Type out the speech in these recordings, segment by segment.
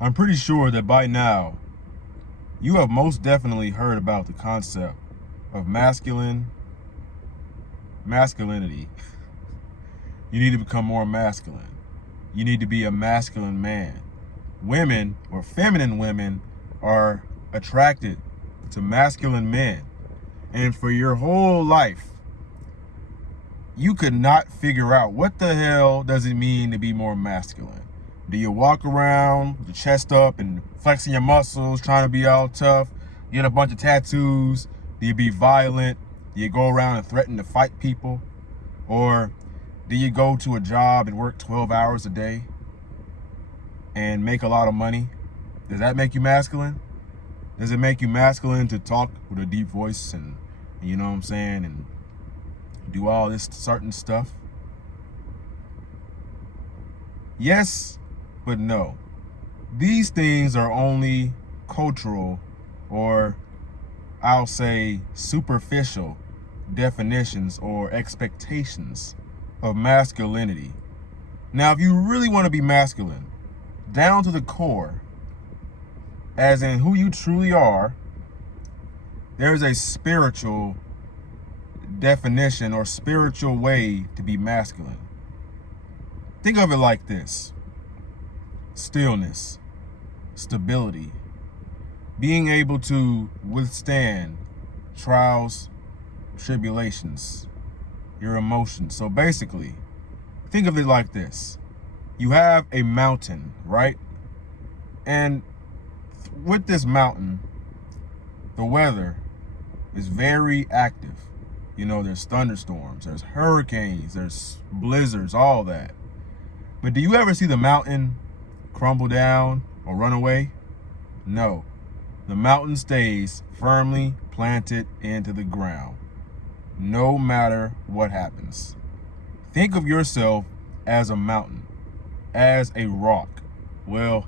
I'm pretty sure that by now you have most definitely heard about the concept of masculinity. You need to become more masculine. You need to be a masculine man. Women or feminine women are attracted to masculine men. And for your whole life, you could not figure out what the hell does it mean to be more masculine. Do you walk around with your chest up and flexing your muscles, trying to be all tough, get a bunch of tattoos? Do you be violent? Do you go around and threaten to fight people? Or do you go to a job and work 12 hours a day and make a lot of money? Does that make you masculine? Does it make you masculine to talk with a deep voice and you know what I'm saying, and do all this certain stuff? Yes, but no. These things are only cultural, or I'll say superficial definitions or expectations of masculinity. Now, if you really want to be masculine, down to the core, as in who you truly are, there's a spiritual definition or spiritual way to be masculine. Think of it like this: stillness, stability, being able to withstand trials, tribulations, your emotions. So basically, think of it like this: you have a mountain, right? And with this mountain, the weather is very active. You know, there's thunderstorms, there's hurricanes, there's blizzards, all that. But do you ever see the mountain crumble down or run away? No. The mountain stays firmly planted into the ground, no matter what happens. Think of yourself as a mountain, as a rock. Well,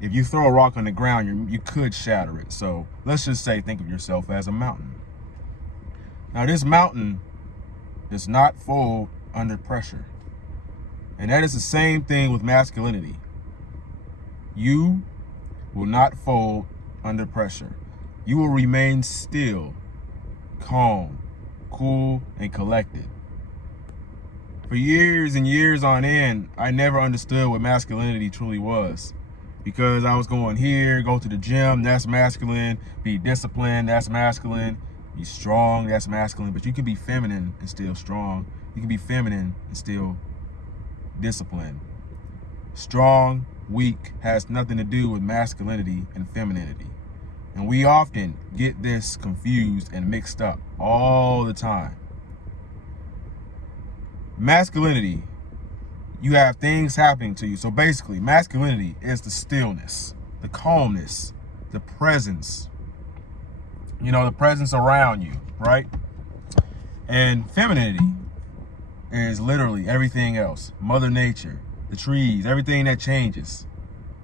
if you throw a rock on the ground, you could shatter it. So let's just say, think of yourself as a mountain. Now, this mountain does not fold under pressure. And that is the same thing with masculinity. You will not fold under pressure. You will remain still, calm, cool, and collected. For years and years on end, I never understood what masculinity truly was, because I was going here, go to the gym, that's masculine. Be disciplined, that's masculine. Be strong, that's masculine. But you can be feminine and still strong. You can be feminine and still disciplined. Strong, weak has nothing to do with masculinity and femininity. And we often get this confused and mixed up all the time. Masculinity, you have things happening to you. So basically, masculinity is the stillness, the calmness, the presence. You know, the presence around you, right? And femininity is literally everything else. Mother Nature, the trees, everything that changes.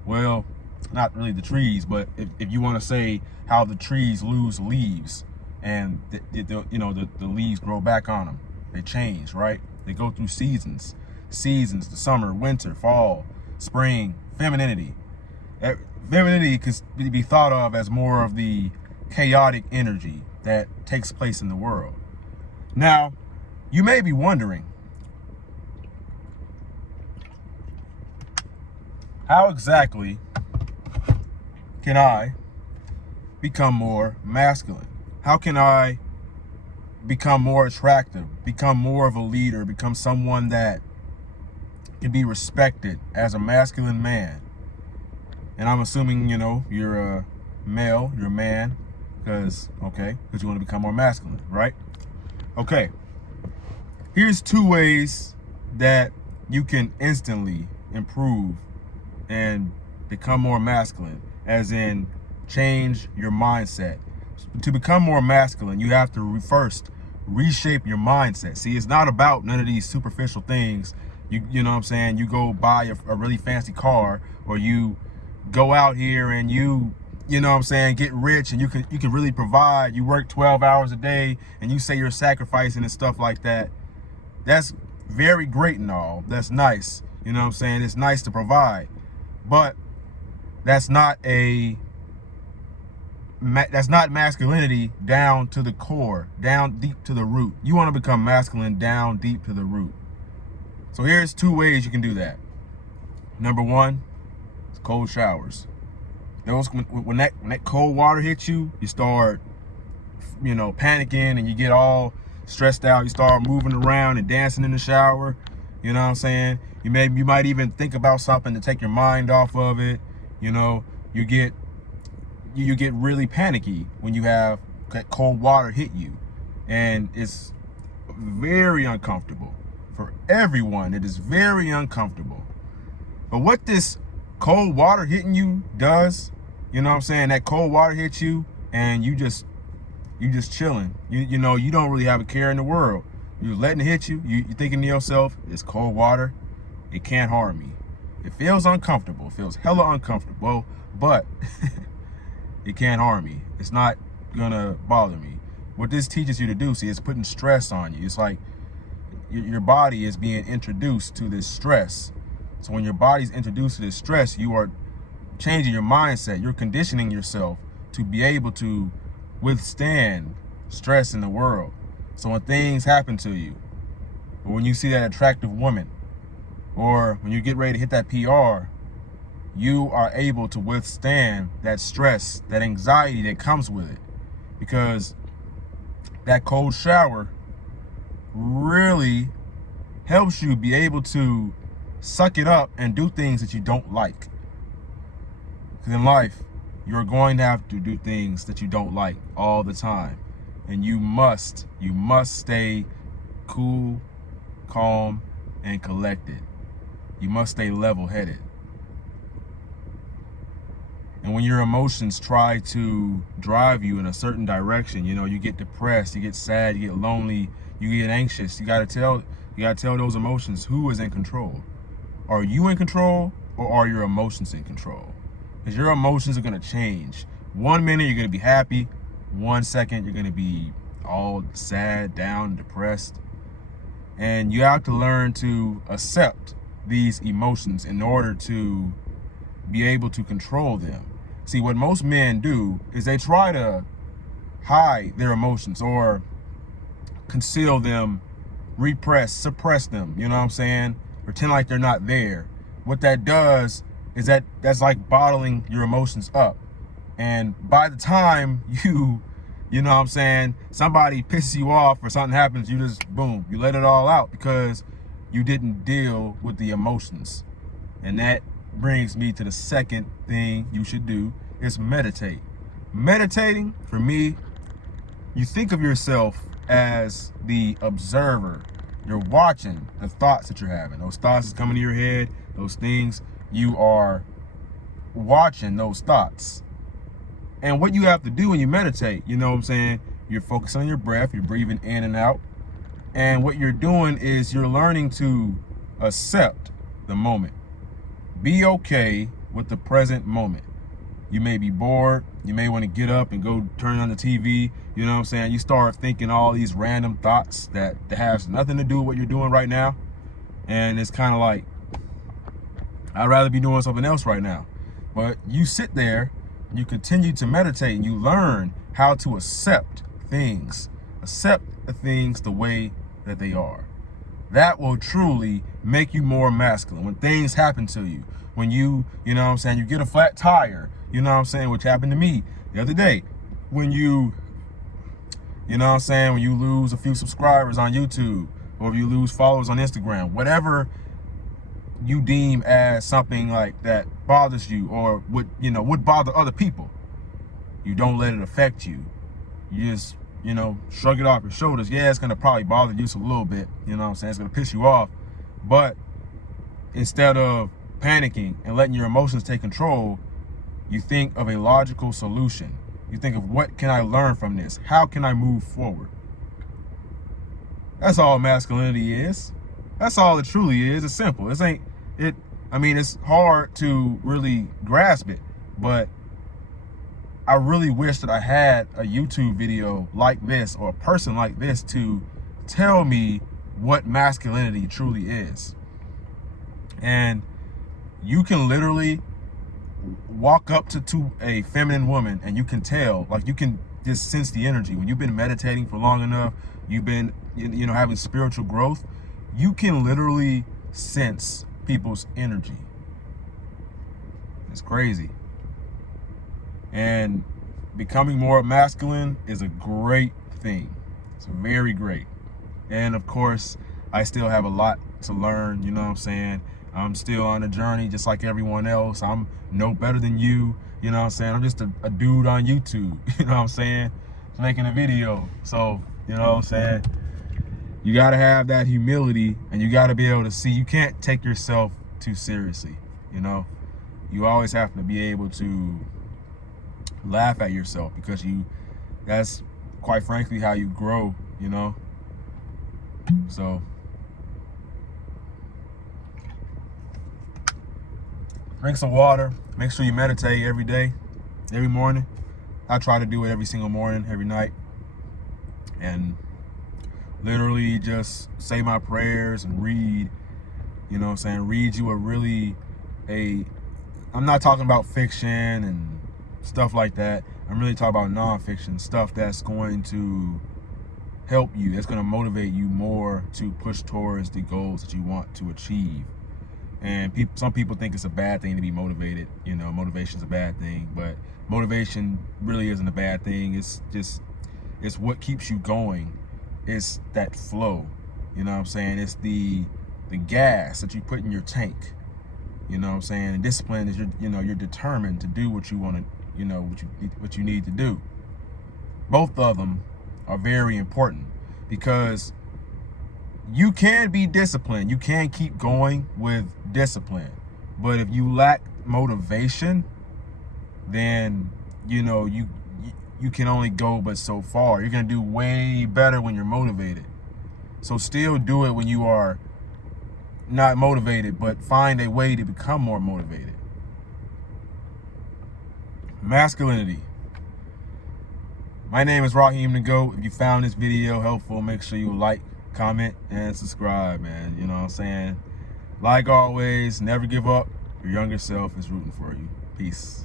Well, not really the trees, but if you want to say how the trees lose leaves and the leaves grow back on them. They change, right? They go through seasons, the summer, winter, fall, spring. Femininity could be thought of as more of the chaotic energy that takes place in the world. Now, you may be wondering, how exactly can I become more masculine? How can I become more attractive, become more of a leader, become someone that can be respected as a masculine man? And I'm assuming, you're a male, you're a man, because you want to become more masculine, right? Okay. Here's 2 ways that you can instantly improve and become more masculine, as in change your mindset. To become more masculine, you have to first reshape your mindset. See, it's not about none of these superficial things. You know what I'm saying? You go buy a really fancy car, or you go out here and you know what I'm saying, get rich, and you can really provide. You work 12 hours a day and you say you're sacrificing and stuff like that. That's very great and all. That's nice. You know what I'm saying? It's nice to provide. But that's not masculinity down to the core, down deep to the root. You want to become masculine down deep to the root. So here's 2 ways you can do that. Number 1 is cold showers. When that cold water hits you, you start, panicking, and you get all stressed out. You start moving around and dancing in the shower. You know what I'm saying? You might even think about something to take your mind off of it. You get really panicky when you have that cold water hit you, and it's very uncomfortable for everyone. It is very uncomfortable. But what this cold water hitting you does, that cold water hits you and you just chilling. You don't really have a care in the world. You're letting it hit you. You're thinking to yourself, it's cold water. It can't harm me. It feels uncomfortable. It feels hella uncomfortable, but it can't harm me. It's not gonna bother me. What this teaches you to do, see, it's putting stress on you. It's like your body is being introduced to this stress. So when your body's introduced to this stress, you are changing your mindset. You're conditioning yourself to be able to withstand stress in the world. So when things happen to you, or when you see that attractive woman, or when you get ready to hit that PR, you are able to withstand that stress, that anxiety that comes with it. Because that cold shower really helps you be able to suck it up and do things that you don't like. Because in life, you're going to have to do things that you don't like all the time. And you must stay cool, calm, and collected. You must stay level-headed. And when your emotions try to drive you in a certain direction, you get depressed, you get sad, you get lonely, you get anxious. You gotta tell those emotions who is in control. Are you in control, or are your emotions in control? Because your emotions are gonna change. 1 minute you're gonna be happy, 1 second you're gonna be all sad, down, depressed. And you have to learn to accept these emotions in order to be able to control them. See, what most men do is they try to hide their emotions or conceal them, suppress them, pretend like they're not there. What that does is that's like bottling your emotions up. And by the time somebody pisses you off or something happens, you just, boom, you let it all out because you didn't deal with the emotions. And that brings me to the second thing you should do, is meditate. Meditating, for me, you think of yourself as the observer. You're watching the thoughts that you're having. Those thoughts that come into your head, those things, you are watching those thoughts. And what you have to do when you meditate, you're focusing on your breath, you're breathing in and out. And what you're doing is you're learning to accept the moment. Be okay with the present moment. You may be bored. You may want to get up and go turn on the TV. You start thinking all these random thoughts that has nothing to do with what you're doing right now. And it's kind of like, I'd rather be doing something else right now. But you sit there, you continue to meditate, and you learn how to accept things. Accept the things the way that they are. That will truly make you more masculine. When things happen to you, when you get a flat tire, which happened to me the other day. When you when you lose a few subscribers on YouTube, or if you lose followers on Instagram, whatever you deem as something like that bothers you, or would bother other people, you don't let it affect you. You just, shrug it off your shoulders. Yeah, it's gonna probably bother you just a little bit, it's gonna piss you off. But instead of panicking and letting your emotions take control, you think of a logical solution. You think of, what can I learn from this? How can I move forward? That's all masculinity is. That's all it truly is. It's simple. It's hard to really grasp it, but I really wish that I had a YouTube video like this, or a person like this, to tell me what masculinity truly is. And you can literally walk up to a feminine woman and you can tell, like you can just sense the energy. When you've been meditating for long enough, you've been, having spiritual growth, you can literally sense people's energy. It's crazy. And becoming more masculine is a great thing. It's very great. And of course, I still have a lot to learn, you know what I'm saying? I'm still on a journey just like everyone else. I'm no better than you, you know what I'm saying? I'm just a dude on YouTube, you know what I'm saying? Making a video. So, you know what I'm saying? You got to have that humility, and you got to be able to see. You can't take yourself too seriously, you know? You always have to be able to laugh at yourself, because that's quite frankly how you grow, you know? So drink some water. Make sure you meditate every day, every morning. I try to do it every single morning, every night. And literally just say my prayers and read, you know what I'm saying? Read you I'm not talking about fiction and stuff like that. I'm really talking about nonfiction, stuff that's going to help you, that's going to motivate you more to push towards the goals that you want to achieve. And some people think it's a bad thing to be motivated. You know, motivation's a bad thing, but motivation really isn't a bad thing. It's what keeps you going. It's that flow. You know what I'm saying? It's the gas that you put in your tank. You know what I'm saying? And discipline is you're determined to do what you want to, what you need to do. Both of them are very important, because you can be disciplined. You can keep going with discipline. But if you lack motivation, then, you can only go but so far. You're going to do way better when you're motivated. So still do it when you are not motivated, but find a way to become more motivated. Masculinity. My name is Raheem the Goat. If you found this video helpful, make sure you like, comment, and subscribe, man. You know what I'm saying? Like always, never give up. Your younger self is rooting for you. Peace.